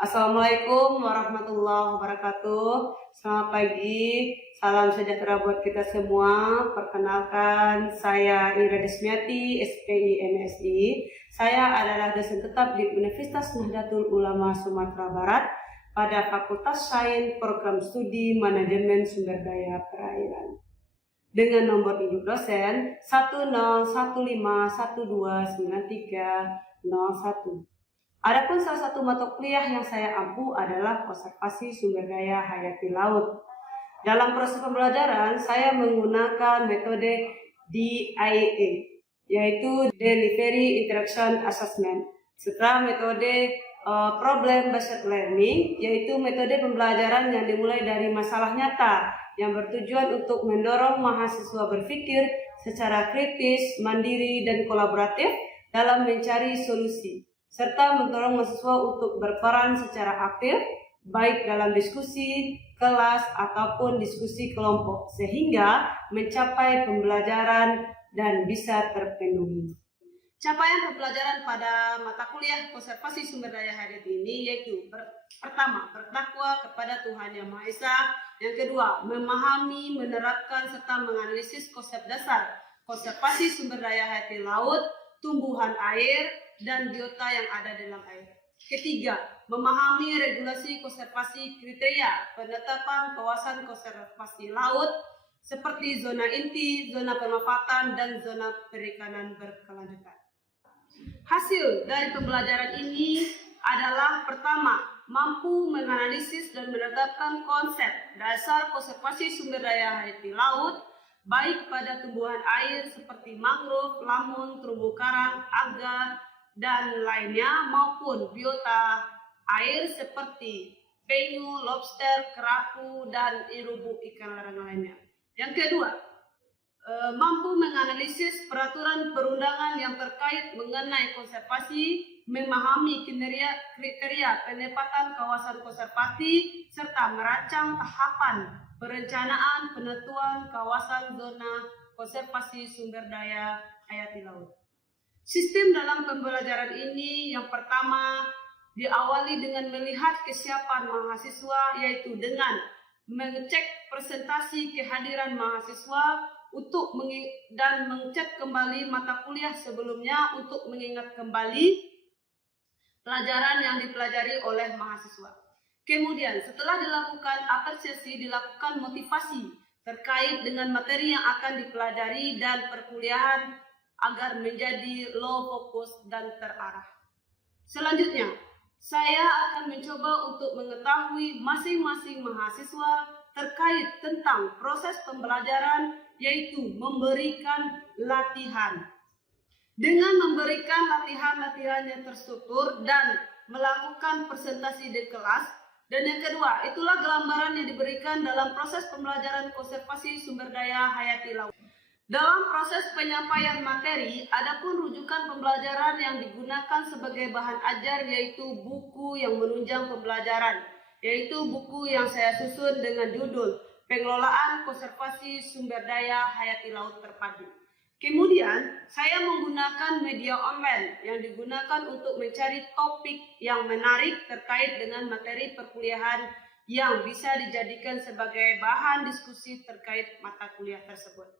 Assalamualaikum warahmatullahi wabarakatuh. Selamat pagi, salam sejahtera buat kita semua. Perkenalkan, saya Ira Desmiati, SPI MSI. Saya adalah dosen tetap di Universitas Nahdlatul Ulama Sumatera Barat pada Fakultas Sains Program Studi Manajemen Sumber Daya Perairan. Dengan nomor induk dosen 10151293001. Adapun salah satu mata kuliah yang saya ampu adalah konservasi sumber daya hayati laut. Dalam proses pembelajaran, saya menggunakan metode DIA, yaitu Delivery Interaction Assessment. Setelah metode Problem Based Learning, yaitu metode pembelajaran yang dimulai dari masalah nyata yang bertujuan untuk mendorong mahasiswa berpikir secara kritis, mandiri, dan kolaboratif dalam mencari solusi, serta mendorong mahasiswa untuk berperan secara aktif, baik dalam diskusi, kelas, ataupun diskusi kelompok, sehingga mencapai pembelajaran dan bisa terpenuhi. Capaian pembelajaran pada mata kuliah konservasi sumber daya hayati ini yaitu pertama, bertakwa kepada Tuhan Yang Maha Esa. Yang kedua, memahami, menerapkan, serta menganalisis konsep dasar konservasi sumber daya hayati laut, tumbuhan air, dan biota yang ada dalam air. Ketiga, memahami regulasi konservasi kriteria penetapan kawasan konservasi laut seperti zona inti, zona pemanfaatan, dan zona perikanan berkelanjutan. Hasil dari pembelajaran ini adalah pertama, mampu menganalisis dan menetapkan konsep dasar konservasi sumber daya hayati laut, baik pada tumbuhan air seperti mangrove, lamun, terumbu karang, alga, dan lainnya, maupun biota air seperti penyu, lobster, kerapu, dan irubu ikan larang lainnya. Yang kedua, mampu menganalisis peraturan perundangan yang terkait mengenai konservasi, memahami kriteria penempatan kawasan konservasi, serta merancang tahapan perencanaan penentuan kawasan zona konservasi sumber daya hayati laut. Sistem dalam pembelajaran ini yang pertama diawali dengan melihat kesiapan mahasiswa, yaitu dengan mengecek presentasi kehadiran mahasiswa untuk dan mengecek kembali mata kuliah sebelumnya untuk mengingat kembali pelajaran yang dipelajari oleh mahasiswa. Kemudian setelah dilakukan apresiasi, dilakukan motivasi terkait dengan materi yang akan dipelajari dan perkuliahan agar menjadi low fokus dan terarah. Selanjutnya, saya akan mencoba untuk mengetahui masing-masing mahasiswa terkait tentang proses pembelajaran, yaitu memberikan latihan. Dengan memberikan latihan-latihan yang terstruktur dan melakukan presentasi di kelas. Dan yang kedua, itulah gambaran yang diberikan dalam proses pembelajaran konservasi sumber daya hayati laut. Dalam proses penyampaian materi, adapun rujukan pembelajaran yang digunakan sebagai bahan ajar yaitu buku yang menunjang pembelajaran, yaitu buku yang saya susun dengan judul Pengelolaan Konservasi Sumber Daya Hayati Laut Terpadu. Kemudian, saya menggunakan media online yang digunakan untuk mencari topik yang menarik terkait dengan materi perkuliahan yang bisa dijadikan sebagai bahan diskusi terkait mata kuliah tersebut.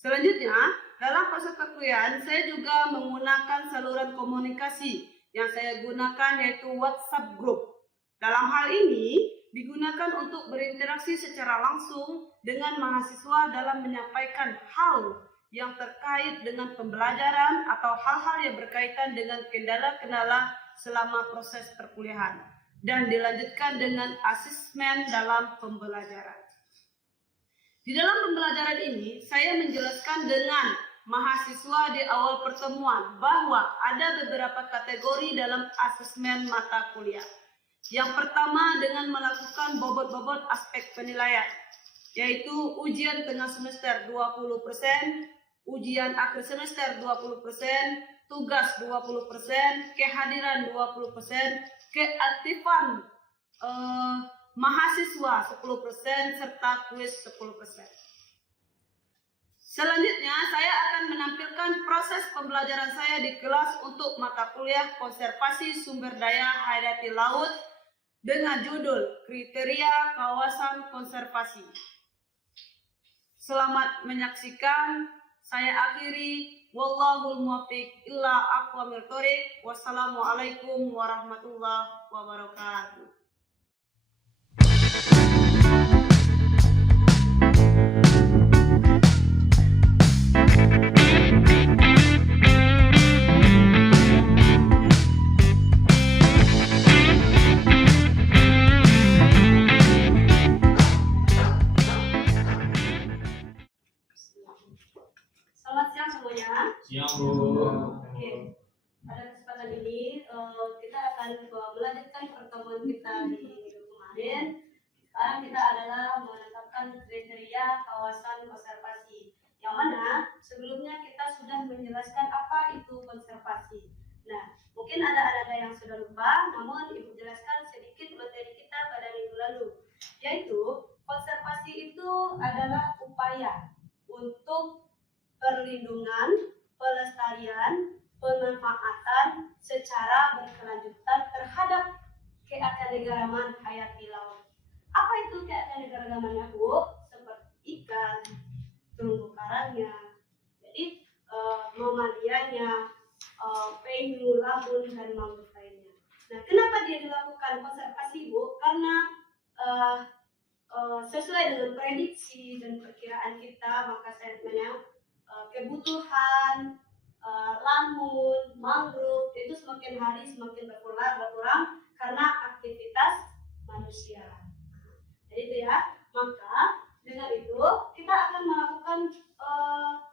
Selanjutnya, dalam proses perkuliahan, saya juga menggunakan saluran komunikasi yang saya gunakan yaitu WhatsApp Group. Dalam hal ini, digunakan untuk berinteraksi secara langsung dengan mahasiswa dalam menyampaikan hal yang terkait dengan pembelajaran atau hal-hal yang berkaitan dengan kendala-kendala selama proses perkuliahan dan dilanjutkan dengan asesmen dalam pembelajaran. Di dalam pembelajaran ini, saya menjelaskan dengan mahasiswa di awal pertemuan bahwa ada beberapa kategori dalam asesmen mata kuliah. Yang pertama dengan melakukan bobot-bobot aspek penilaian, yaitu ujian tengah semester 20%, ujian akhir semester 20%, tugas 20%, kehadiran 20%, keaktifan mahasiswa 10%, serta kuis 10%. Selanjutnya, saya akan menampilkan proses pembelajaran saya di kelas untuk mata kuliah konservasi sumber daya hayati laut dengan judul Kriteria Kawasan Konservasi. Selamat menyaksikan. Saya akhiri. Wallahul muwaffiq illa aqwamil thoriq. Wassalamualaikum warahmatullahi wabarakatuh. Selamat siang semuanya. Siang, Bu. Oke. Pada kesempatan ini kita akan melanjutkan pertemuan kita di minggu kemarin. Sekarang kita adalah menetapkan kriteria kawasan konservasi. Yang mana sebelumnya kita sudah menjelaskan apa itu konservasi. Nah, mungkin ada yang sudah lupa, namun Ibu jelaskan sedikit materi kita pada minggu lalu. Yaitu konservasi itu adalah upaya untuk perlindungan, pelestarian, pemanfaatan secara berkelanjutan terhadap keanekaragaman hayati laut. Apa itu keanekaragamannya, Bu? Seperti ikan, terumbu karangnya, jadi mamalianya, penyu, labun, dan mangrove lainnya. Nah, kenapa dia dilakukan konservasi, Bu? Karena sesuai dengan prediksi dan perkiraan kita, maka segmennya kebutuhan lamun, mangrove itu semakin hari semakin berkurang karena aktivitas manusia. Jadi itu ya, maka dengan itu kita akan melakukan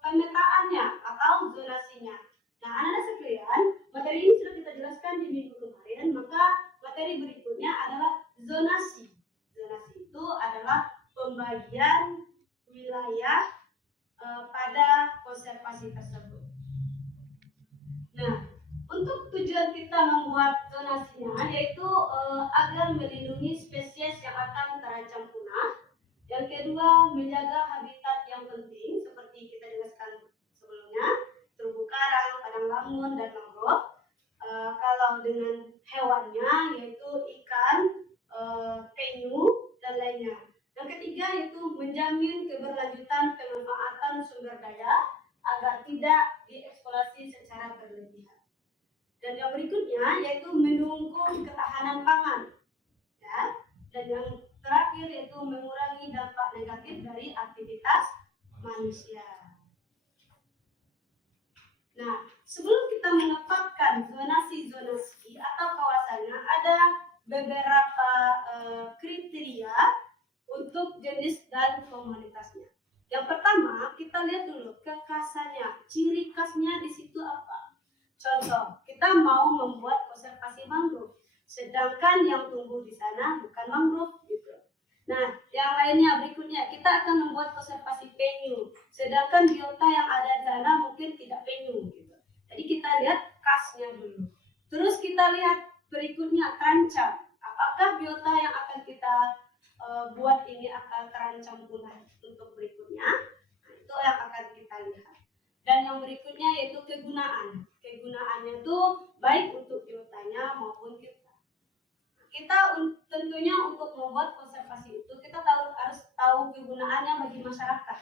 pemetaannya atau zonasinya. Nah, anak-anak sekalian, materi ini sudah kita jelaskan di minggu kemarin, maka materi berikutnya adalah zonasi. Zonasi itu adalah pembagian wilayah pada konservasi tersebut. Nah, untuk tujuan kita membuat zonasinya yaitu agar melindungi spesies yang akan terancam punah. Yang kedua, menjaga habitat yang penting seperti kita jelaskan sebelumnya, terumbu karang, padang lamun, dan mangrove. Kalau dengan hewannya yaitu ikan, penyu, dan lainnya. Yang ketiga yaitu menjamin keberlanjutan pemanfaatan sumber daya agar tidak dieksploitasi secara berlebihan. Dan yang berikutnya yaitu mendukung ketahanan pangan. Ya. Dan yang terakhir yaitu mengurangi dampak negatif dari aktivitas manusia. Nah, sebelum kita menetapkan zonasi-zonasi atau kawasannya, ada beberapa kriteria untuk jenis dan komunitasnya. Yang pertama, kita lihat dulu kekhasannya, ciri khasnya di situ apa. Contoh, kita mau membuat konservasi mangrove, sedangkan yang tumbuh di sana bukan mangrove gitu. Nah, yang lainnya berikutnya, kita akan membuat konservasi penyu, sedangkan biota yang ada di sana mungkin tidak penyu gitu. Jadi kita lihat khasnya dulu. Terus kita lihat berikutnya terancam. Apakah biota yang akan kita buat ini akan terancam punah untuk berikutnya? Nah, itu yang akan kita lihat. Dan yang berikutnya yaitu kegunaan. Kegunaannya itu baik untuk biotanya maupun kita. Kita tentunya untuk membuat konservasi itu kita harus tahu kegunaannya bagi masyarakat.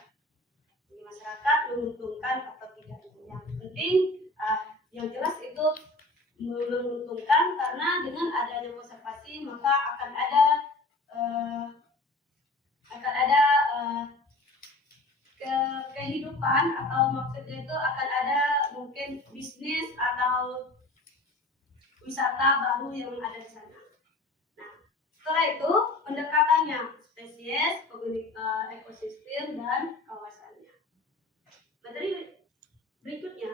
Bagi masyarakat menguntungkan atau tidak. Yang penting yang jelas itu menguntungkan karena dengan adanya konservasi maka akan ada kehidupan atau maksudnya itu akan ada mungkin bisnis atau wisata baru yang ada di sana. Nah, setelah itu pendekatannya spesies, ekosistem dan kawasannya. Materi berikutnya,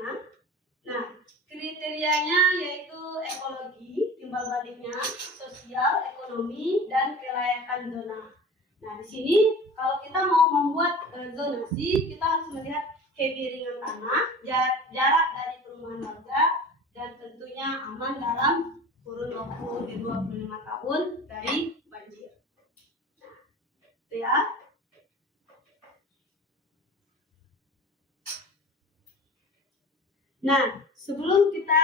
nah kriterianya yaitu ekologi, timbal baliknya, sosial, ekonomi, dan kelayakan zona. Nah, di sini kalau kita mau membuat zonasi, kita harus melihat kemiringan tanah, jarak dari perumahan warga, dan tentunya aman dalam kurun waktu 25 tahun dari banjir. Nah, itu ya. Nah, sebelum kita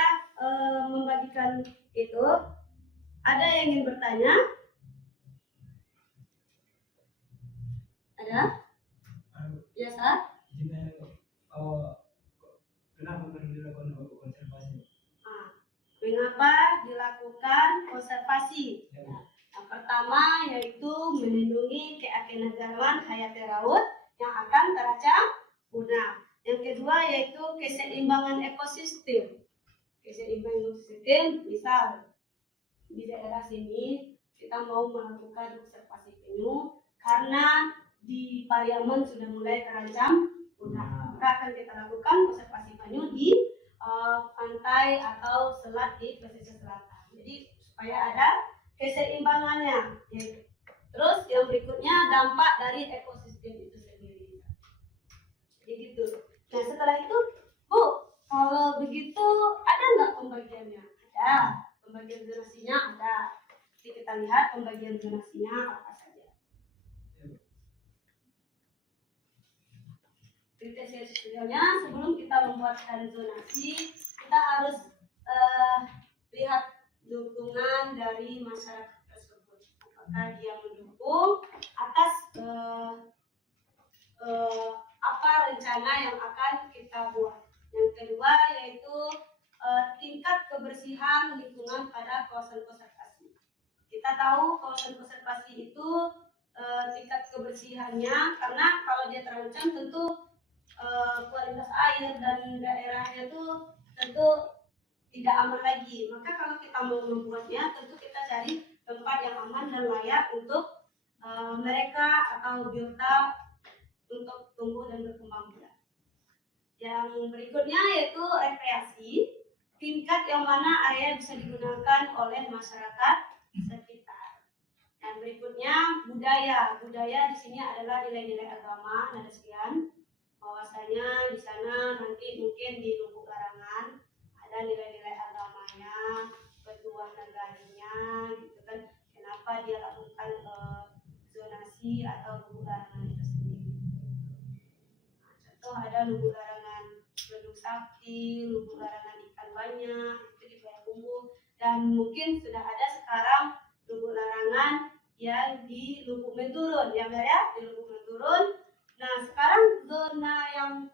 membagikan itu, ada yang ingin bertanya? Ada? Biasa? Kenapa perlu dilakukan konservasi? Mengapa dilakukan konservasi? Nah, yang pertama yaitu melindungi keanekaragaman hayati laut yang akan terancam punah. Yang kedua yaitu keseimbangan ekosistem. Keseimbangan ekosistem, misal di daerah sini kita mau melakukan konservasi penyu karena di Pariaman sudah mulai terancam punah. Maka akan kita lakukan konservasi penyu di pantai atau selat di pesisir selatan. Jadi supaya ada keseimbangannya. Terus yang berikutnya dampak dari ekosistem itu sendiri. Jadi gitu. Nah setelah itu, Bu, kalau begitu ada nggak pembagiannya? Ada. Pembagian zonasinya ada. Jadi kita lihat pembagian zonasinya apa saja. Kriteria sebelum kita membuatkan zonasi, kita harus lihat dukungan dari masyarakat tersebut. Apakah dia mendukung atas apa rencana yang akan kita buat. Yang kedua yaitu tingkat kebersihan lingkungan pada kawasan konservasi. Kita tahu kawasan konservasi itu tingkat kebersihannya, karena kalau dia terancam tentu kualitas air dan daerahnya itu tentu tidak aman lagi. Maka kalau kita mau membuatnya, tentu kita cari tempat yang aman dan layak untuk mereka atau biota untuk tumbuh dan berkembang biak. Yang berikutnya yaitu rekreasi, tingkat yang mana area bisa digunakan oleh masyarakat sekitar. Dan berikutnya budaya. Budaya di sini adalah nilai-nilai agama. Ada sekian. Bahwasanya di sana nanti mungkin di Lubuk Larangan ada nilai-nilai agamanya, petuah negarinya, gitu kan. Kenapa dia lakukan zonasi atau Lubuk Larangan itu sendiri. Nah, contoh ada Lubuk Larangan Beduk Sakti, Lubuk Larangan ikan banyak, itu di Payakumbuh. Dan mungkin sudah ada sekarang Lubuk Larangan yang di Lubuk Menturun, ya ya, di Lubuk Menturun. Nah, sekarang zona yang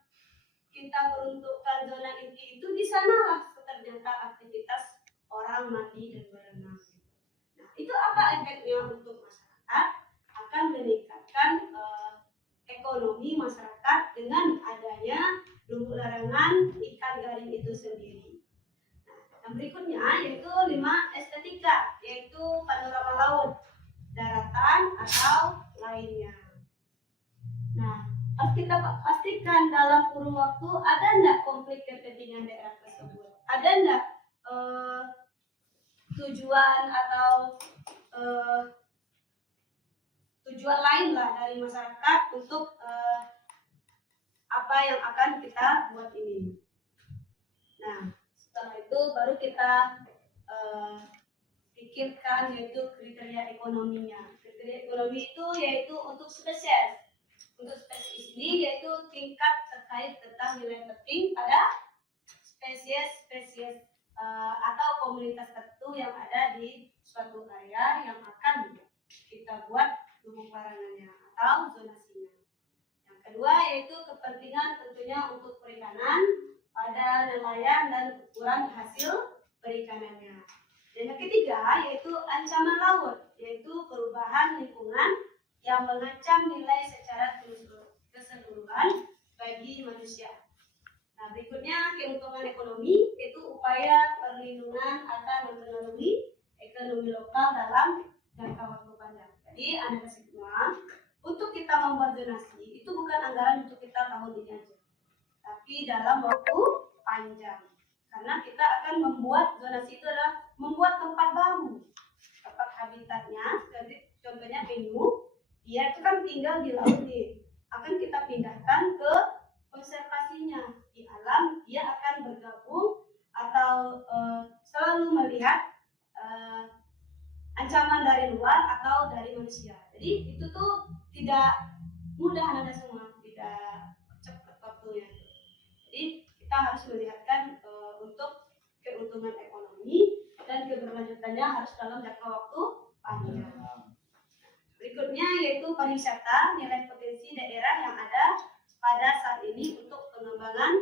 kita peruntukkan zona inti itu di sanalah ternyata aktivitas orang mandi dan berenang. Nah, itu apa efeknya untuk masyarakat? Akan meningkatkan ekonomi masyarakat dengan adanya Lubuk Larangan ikan garing itu sendiri. Nah, yang berikutnya yaitu 5 estetika, yaitu panorama laut, daratan atau lainnya. Nah, harus kita pastikan dalam kurun waktu ada enggak konflik kepentingan daerah tersebut, ada enggak tujuan atau tujuan lain lah dari masyarakat untuk apa yang akan kita buat ini. Nah, setelah itu baru kita pikirkan yaitu kriteria ekonominya. Kriteria ekonomi itu yaitu untuk spesies. Untuk spesies ini yaitu tingkat terkait tentang nilai penting pada spesies atau komunitas tertentu yang ada di suatu area yang akan kita buat lubuk larangannya atau zonasinya. Yang kedua yaitu kepentingan tentunya untuk perikanan pada nelayan dan ukuran hasil perikanannya. Dan yang ketiga yaitu ancaman laut, yaitu perubahan lingkungan yang mengancam nilai secara keseluruhan bagi manusia. Nah, berikutnya keuntungan ekonomi, yaitu upaya perlindungan akan mempengaruhi ekonomi lokal dalam jangka waktu panjang. Jadi, Anda semua, untuk kita membuat zonasi itu bukan anggaran untuk kita tahun ini aja, tapi dalam waktu panjang. Karena kita akan membuat zonasi itu adalah membuat tempat baru, tempat habitatnya, contohnya penyu. Dia itu kan tinggal di laut nih, akan kita pindahkan ke konservasinya di alam. Dia akan bergabung atau selalu melihat ancaman dari luar atau dari manusia. Jadi itu tuh tidak mudah Anda semua, tidak cepat waktunya. Jadi kita kita harus melihatkan untuk keuntungan ekonomi dan keberlanjutannya harus dalam jangka waktu panjang. Berikutnya yaitu pariwisata, nilai potensi daerah yang ada pada saat ini untuk pengembangan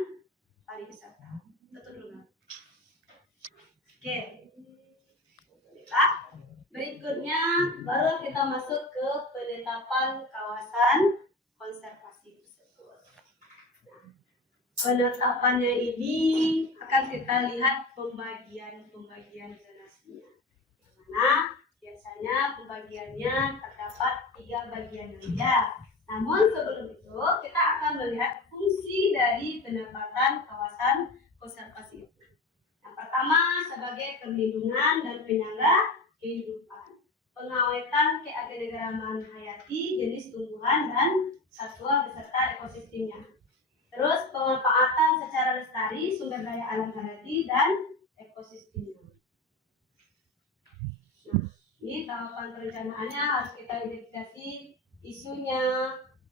pariwisata. Tutup dulu. Oke. Berikutnya baru kita masuk ke penetapan kawasan konservasi tersebut. Nah, penetapannya ini akan kita lihat pembagian zonasinya. Mana biasanya pembagiannya terdapat 3 bagian saja. Namun sebelum itu kita akan melihat fungsi dari penempatan kawasan konservasi itu. Yang pertama sebagai perlindungan dan penyangga kehidupan, pengawetan keanekaragaman hayati jenis tumbuhan dan satwa beserta ekosistemnya. Terus pemanfaatan secara lestari sumber daya alam hayati dan ekosistemnya. Nah, ini tahapan perencanaannya harus kita identifikasi isunya,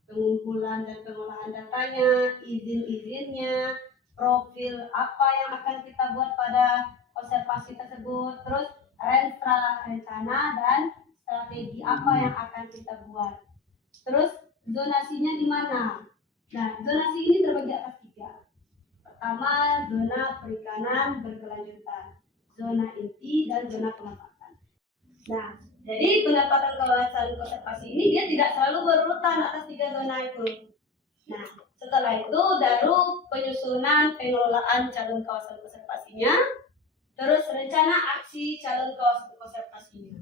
pengumpulan dan pengolahan datanya, izin-izinnya, profil apa yang akan kita buat pada konservasi tersebut, terus rencana dan strategi apa yang akan kita buat. Terus zonasinya di mana? Nah, zonasi ini terbagi atas 3. Pertama, zona perikanan berkelanjutan, zona inti dan zona pemanfaatan. Nah, jadi pendapatan kawasan konservasi ini dia tidak selalu berurutan atas 3 zona itu. Nah, setelah itu baru penyusunan pengelolaan calon kawasan konservasinya, terus rencana aksi calon kawasan konservasinya.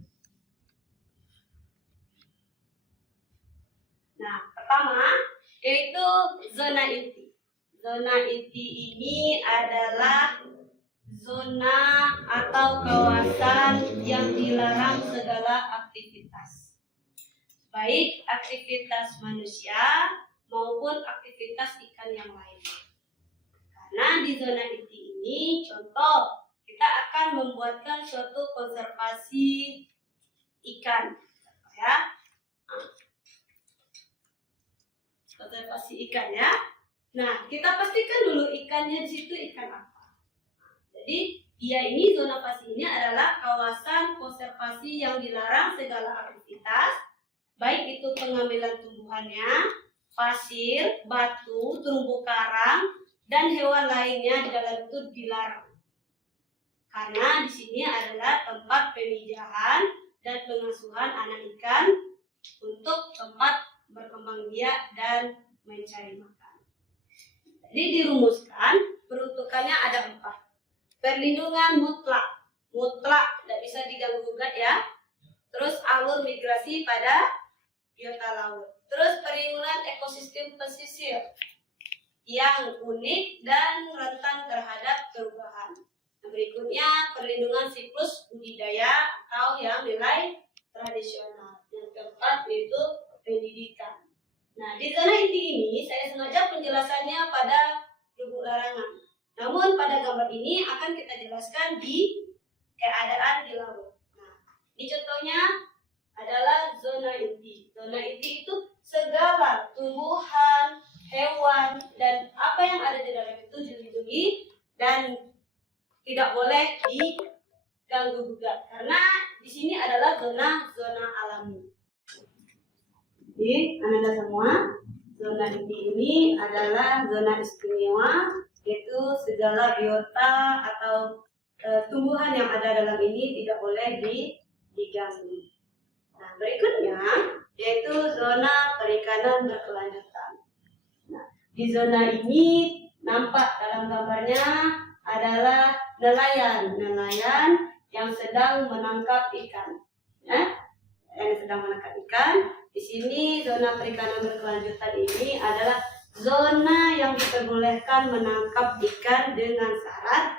Nah, pertama yaitu zona inti. Zona inti ini adalah zona atau kawasan yang dilarang segala aktivitas, baik aktivitas manusia maupun aktivitas ikan yang lain. Karena di zona inti ini, contoh, kita akan membuatkan suatu konservasi ikan, ya, konservasi ikan ya. Nah, kita pastikan dulu ikannya di situ ikan apa. Jadi dia ini zona konservasi ini adalah kawasan konservasi yang dilarang segala aktivitas, baik itu pengambilan tumbuhannya, pasir, batu, terumbu karang, dan hewan lainnya di dalam itu dilarang. Karena di sini adalah tempat pemijahan dan pengasuhan anak ikan untuk tempat berkembang biak dan mencari makan. Jadi dirumuskan peruntukannya ada 4. Perlindungan mutlak, tidak bisa diganggu gugat ya. Terus alur migrasi pada biota laut. Terus perlindungan ekosistem pesisir yang unik dan rentan terhadap perubahan. Berikutnya perlindungan siklus budidaya atau yang nilai tradisional. Yang keempat yaitu pendidikan. Nah, di zona inti ini saya sengaja penjelasannya pada lubuk larangan. Namun pada gambar ini akan kita jelaskan di keadaan di laut. Nah, ini contohnya adalah zona inti. Zona inti itu segala tumbuhan, hewan, dan apa yang ada di dalam itu dilindungi dan tidak boleh diganggu gugat karena di sini adalah zona alami. Jadi, Anda semua, zona inti ini adalah zona istimewa, yaitu segala biota atau tumbuhan yang ada dalam ini tidak boleh diganggu. Nah, berikutnya yaitu zona perikanan berkelanjutan. Nah, di zona ini nampak dalam gambarnya adalah nelayan yang sedang menangkap ikan. Yang sedang menangkap ikan. Di sini zona perikanan berkelanjutan ini adalah zona yang diperbolehkan menangkap ikan dengan syarat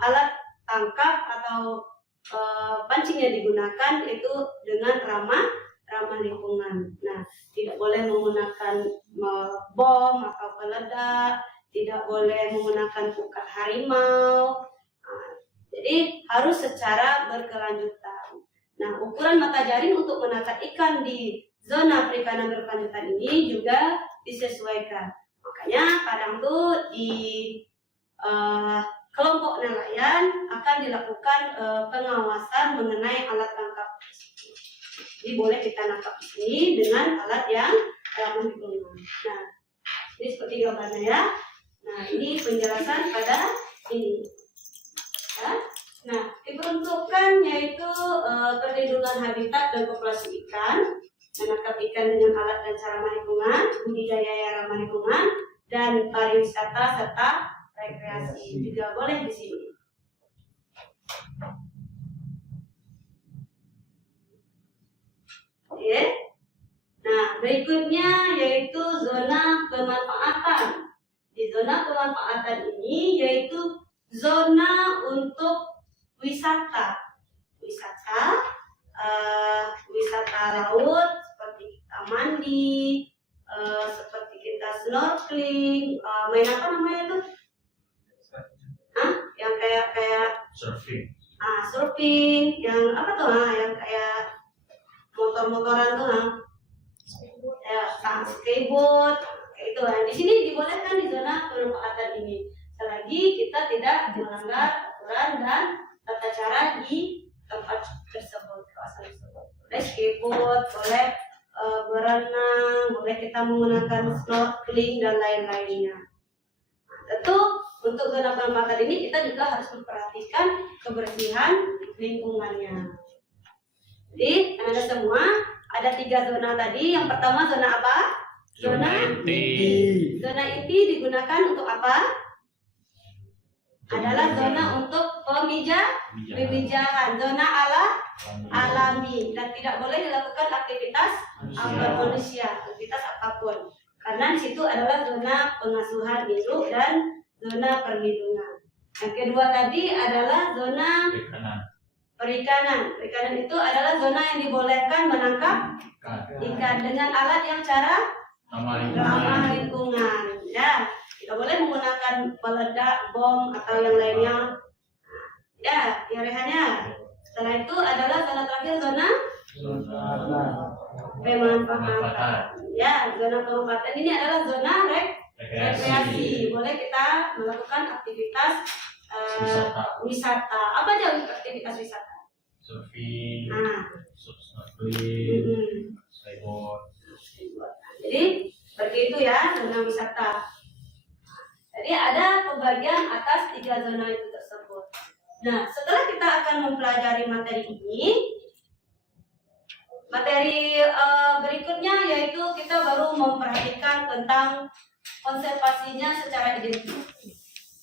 alat tangkap atau pancing yang digunakan itu dengan ramah lingkungan. Nah, tidak boleh menggunakan bom atau peledak, tidak boleh menggunakan pukat harimau. Jadi harus secara berkelanjutan. Nah, ukuran mata jaring untuk menangkap ikan di zona perikanan berkelanjutan ini juga disesuaikan. Makanya kadang tuh di kelompok nelayan akan dilakukan pengawasan mengenai alat tangkap. Jadi boleh kita nangkap di sini dengan alat yang ramah lingkungan. Nah, ini seperti gambarnya ya. Nah, ini penjelasan pada ini. Ya. Nah, diperuntukkan yaitu perlindungan habitat dan populasi ikan, menangkap ikan dengan alat dan cara ramah lingkungan, budidaya yang ramah lingkungan, dan pariwisata serta rekreasi juga boleh di sini. Oke. Nah, berikutnya yaitu zona pemanfaatan. Di zona pemanfaatan ini yaitu zona untuk wisata, wisata laut seperti kita mandi, seperti kita snorkeling, main apa namanya tuh? Yang kayak surfing. Surfing, yang apa tuh? Yang kayak motor-motoran tuh, ya, skateboard, kayak itu. Nah, di sini dibolehkan di zona pemanfaatan ini, selagi kita tidak melanggar aturan dan tata cara di tempat tersebut, kawasan tersebut. Boleh skateboard, boleh berenang, boleh kita menggunakan snorkeling dan lain-lainnya. Nah, tentu untuk zona pemanfaatan ini kita juga harus memperhatikan kebersihan lingkungannya. Jadi Anda semua ada 3 zona tadi. Yang pertama zona apa? Zona inti. Zona inti digunakan untuk apa? Adalah zona untuk pemijahan, zona alami, dan tidak boleh dilakukan aktivitas manusia, aktivitas apapun. Karena di situ adalah zona pengasuhan induk dan zona perlindungan. Yang kedua tadi adalah zona perikanan. Perikanan itu adalah zona yang dibolehkan menangkap ikan dengan alat yang cara ramah lingkungan. Ya, tidak boleh menggunakan peledak, bom atau yang lainnya. Ya, yang rehannya. Setelah itu adalah zona terakhir, zona pemanfaatan. Ya, zona pemanfaatan ini adalah zona rekreasi. Boleh kita melakukan aktivitas wisata. Apa aja aktivitas wisata? Surfing, snorkeling, skateboard. Jadi seperti itu ya zona wisata. Jadi ada pembagian atas 3 zona itu tersebut. Nah, setelah kita akan mempelajari materi ini, materi berikutnya yaitu kita baru memperhatikan tentang konservasinya secara identik.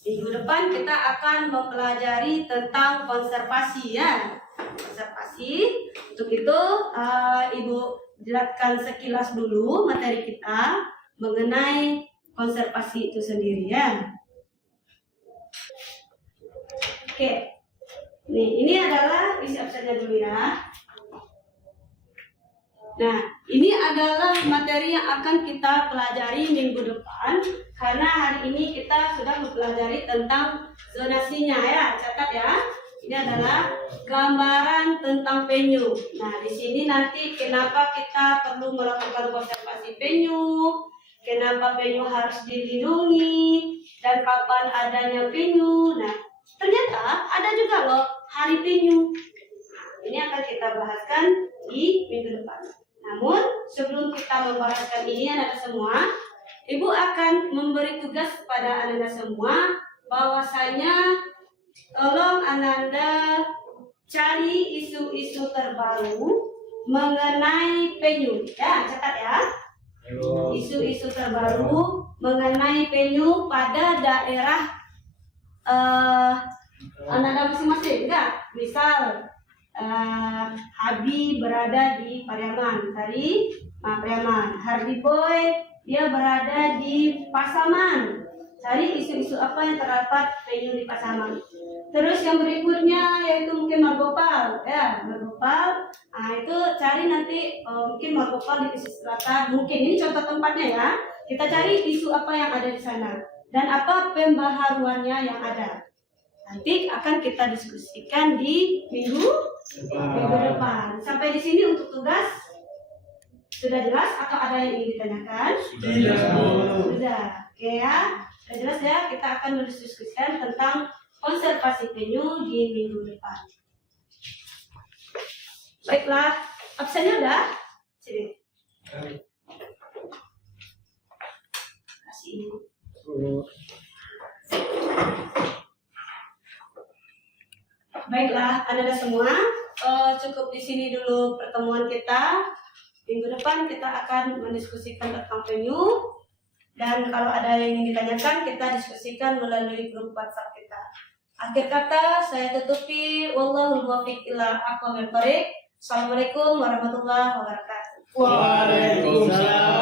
Minggu depan kita akan mempelajari tentang konservasi ya. Konservasi. Untuk itu Ibu jelaskan sekilas dulu materi kita mengenai konservasi itu sendiri ya. Oke. Nih, ini adalah isi absennya dulu ya. Nah, ini adalah materi yang akan kita pelajari minggu depan, karena hari ini kita sudah mempelajari tentang zonasinya ya. Catat ya. Ini adalah gambaran tentang penyu. Nah, di sini nanti kenapa kita perlu melakukan konservasi penyu, kenapa penyu harus dilindungi, dan kapan adanya penyu. Nah, ternyata ada juga loh hari penyu. Nah, ini akan kita bahaskan di minggu depan. Namun, sebelum kita membahaskan ini anak semua, Ibu akan memberi tugas kepada anak semua bahwasanya tolong Ananda cari isu-isu terbaru mengenai penyu. Ya, catat ya. Isu-isu terbaru mengenai penyu pada daerah Ananda masing-masing. Enggak? Misal Habi berada di Pariaman, cari Pariaman. Hardy Boy dia berada di Pasaman, cari isu-isu apa yang terdapat penyu di Pasaman. Terus yang berikutnya yaitu mungkin Margopal, ya Margopal. Nah itu cari nanti mungkin Margopal di pesisir selatan. Mungkin ini contoh tempatnya ya. Kita cari isu apa yang ada di sana dan apa pembaharuannya yang ada. Nanti akan kita diskusikan di minggu depan. Sampai di sini untuk tugas sudah jelas atau ada yang ingin ditanyakan? Sudah. Sudah. Oke ya, sudah jelas ya, kita akan mendiskusikan tentang konservasi penyu di minggu depan. Baiklah, absennya udah? Sini. Kasih ini. Baiklah, Anda semua, cukup di sini dulu pertemuan kita. Minggu depan kita akan mendiskusikan tentang penyu. Dan kalau ada yang ingin ditanyakan, kita diskusikan melalui grup WhatsApp kita. Akhir kata, saya tutupi. Wallahul muwaffiq ila aqwamit thoriq. Assalamualaikum warahmatullahi wabarakatuh. Waalaikumsalam.